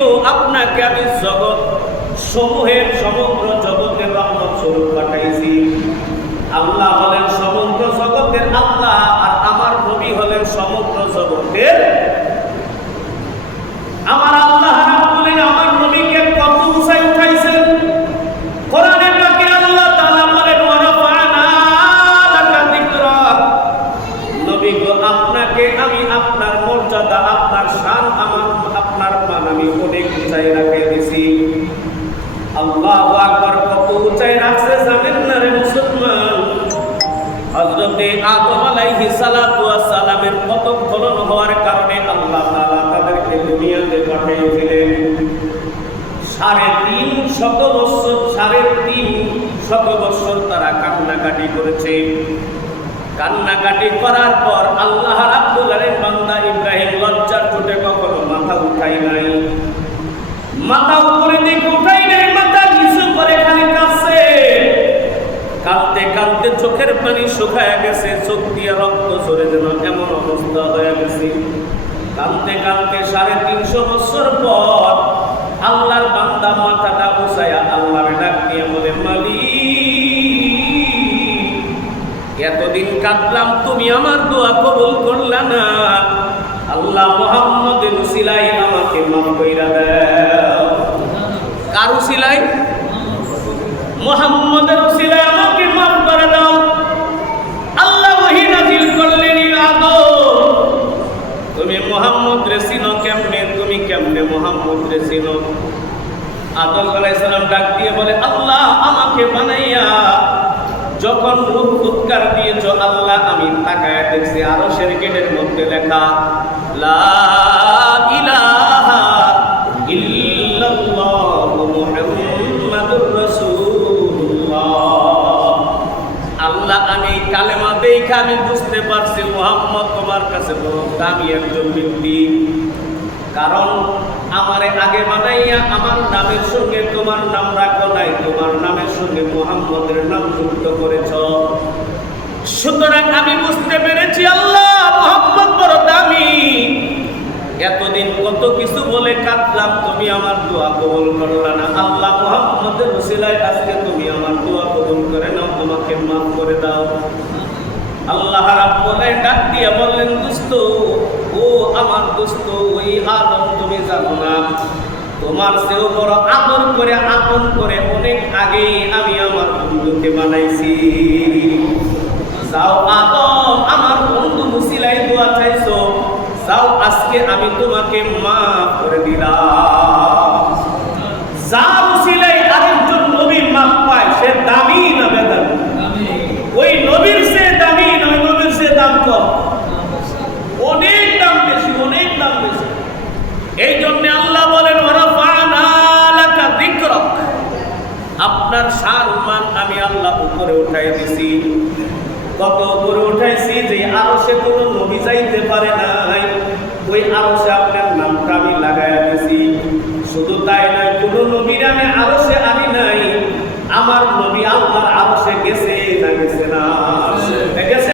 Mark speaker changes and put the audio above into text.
Speaker 1: আপনাকে আমি জগৎ সমূহের সমগ্র জগতের রহমত স্বরূপ পাঠাইছি। আল্লাহ হলেন সমগ্র জগতের আল্লাহ আর আমার নবী হলেন সমগ্র জগতের আমার আল্লাহ আমার নবীকে কত উঁচাই উঠাইছেন? আপনাকে আমি আপনার মর্যাদা উঁচাই রাখে দিছি আল্লাহ আকবার কত উঁচাই রাখছে জানেন না রে মুসলমান। হযরতে আদম আলাইহিস সালাতু ওয়াস কত ফলন হওয়ার কারণে আল্লাহ তাআলা তাদেরকে দুনিয়াতে পাঠিয়েছিলেন সাড়ে তিন শত বছর, সাড়ে তিন শত বছর তারা কান্নাকাটি করেছে। কান্নাকাটি করার পর আল্লাহ রাব্বুল আলামিন বান্দা ইব্রাহিম লজ্জার চোটে কখনো মাথা উঠাই নাই মাথা উপরে দিকে উঠাই নাই মাথা নিচু করে খালি কাঁদছে কাঁদতে কাঁদতে চোখের পানি শুকায় গেছে, চোখ দিয়ে রক্ত ঝরে যেন এমন অবস্থা হয়ে গেছে। কাঁদতে কাঁদতে সাড়ে তিনশো বছর পর আল্লাহর বান্দা মাথাটা বসায়া আল্লাহর ডাক দিয়ে বলে, মালিক, এতদিন কাঁদলাম, তুমি আমার দোয়া কবুল করলা না। আল্লাহ মোহাম্মদের উসিলাই আমাকে মাফ কইরা দাও কার উসিলাই মোহাম্মদের উসিলাই আমাকে মাফ করে দাও। আল্লাহ ওহী নাজিল করলেন তুমি মোহাম্মদ রে চিনো কেমনে? তুমি কেমনে মোহাম্মদ রে চিনো? আদম আলাইহিস সালাম ডাক দিয়ে বলে, আল্লাহ আমাকে বানাইয়া, যখন রূপ উৎকার দিয়েছ আল্লাহ, আমি তাকায় দেখছি আরও গেটের মধ্যে লেখা, লা আল্লাহ আমি কালেমা দেখে আমি বুঝতে পারছি তোমার কাছে একজন ব্যক্তি। কারণ আমারে আগে বানাইয়া আমার নামের সঙ্গে তোমার নাম রাখো নাই, তোমার নামের সঙ্গে মোহাম্মদের নাম যুক্ত করেছ। সুতরাং আমি বুঝতে পেরেছি আল্লাহ মোহাম্মদ বড় দামি এতদিন কত কিছু বলে কাঁদলাম তুমি আমার দোয়া না। আল্লাহ মোহাম্মদের ওসিলায় আজকে তুমি আমার দোয়া করে নাও মাফ করে দাও। আল্লাহ ডাক দিয়ে বললেন, দোস্ত, ও আমার দোস্ত, ওই আদম, তুমি জানো না, তোমার সেও বড় আদর করে, আপন করে অনেক আগেই আমি আমার বন্ধুকে বানাইছি। যাও আদম, আমার বন্ধু মুসিলাই দোয়া চাইছো। যাও, আজকে আমি তোমাকে মাফ করে দিলাম। যা মুসিলাই আরেকজন নবী মাফ পায় সে দামি না বেদামি? ওই নবীর সে দামি না ওই নবীর সে দাম কম? অনেক দাম বেশি অনেক দাম বেশি। এই জন্য আল্লাহ বলেন ওয়ারাফা'না লাকা যিকরাক। আপনার সম্মান আমি আল্লাহ উপরে উঠাই দিছি। কত উপরে উঠাইছি যে আরও সে কোনো নবী যাইতে পারে নাই। ওই আরও সে